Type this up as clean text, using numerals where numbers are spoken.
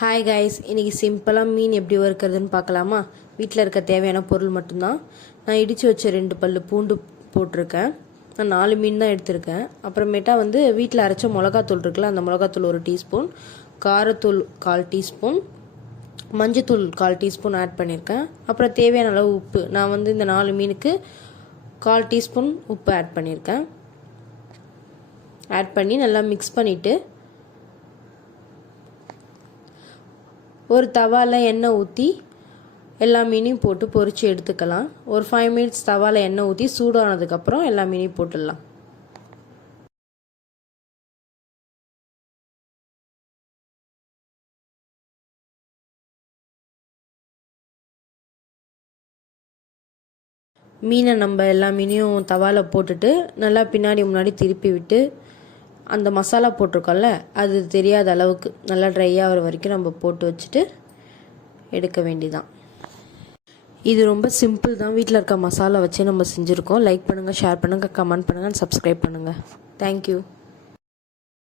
Hi guys, இன்றைக்கி சிம்பிளாக மீன் எப்படி வறுக்கிறதுன்னு பார்க்கலாமா? வீட்டில் இருக்க தேவையான பொருள் மட்டும்தான். நான் இடித்து வச்ச 2 பல் பூண்டு போட்டிருக்கேன். நான் 4 மீன் தான் எடுத்திருக்கேன். அப்புறமேட்டா வீட்டில் அரைச்ச மிளகாத்தூள் இருக்குல்ல, அந்த மிளகாத்தூள் 1 டீஸ்பூன், காரத்தூள் 1/4 டீஸ்பூன், மஞ்சத்தூள் 1/4 டீஸ்பூன் ஆட் பண்ணியிருக்கேன். அப்புறம் தேவையான அளவு உப்பு. நான் இந்த 4 மீனுக்கு 1/4 டீஸ்பூன் உப்பு ஆட் பண்ணியிருக்கேன். ஆட் பண்ணி நல்லா மிக்ஸ் பண்ணிவிட்டு ஒரு தவாவில் எண்ணெய் ஊற்றி எல்லா மீனையும் போட்டு பொரித்து எடுத்துக்கலாம். ஒரு 5 மினிட்ஸ் தவாவில் எண்ணெய் ஊற்றி சூடானதுக்கப்புறம் எல்லா மீனையும் போட்டுடலாம். மீனை நம்ம எல்லா மீனையும் தவாவில் போட்டுட்டு நல்லா பின்னாடி முன்னாடி திருப்பி விட்டு அந்த மசாலா போட்டிருக்கோம்ல, அது தெரியாத அளவுக்கு நல்லா ட்ரை ஆகிற வரைக்கும் நம்ம போட்டு வச்சுட்டு எடுக்க வேண்டிதான். இது ரொம்ப சிம்பிள் தான். வீட்டில் இருக்க மசாலா வச்சு நம்ம செஞ்சுருக்கோம். லைக் பண்ணுங்கள், ஷேர் பண்ணுங்கள், கமெண்ட் பண்ணுங்கள், சப்ஸ்கிரைப் பண்ணுங்கள். தேங்க்யூ.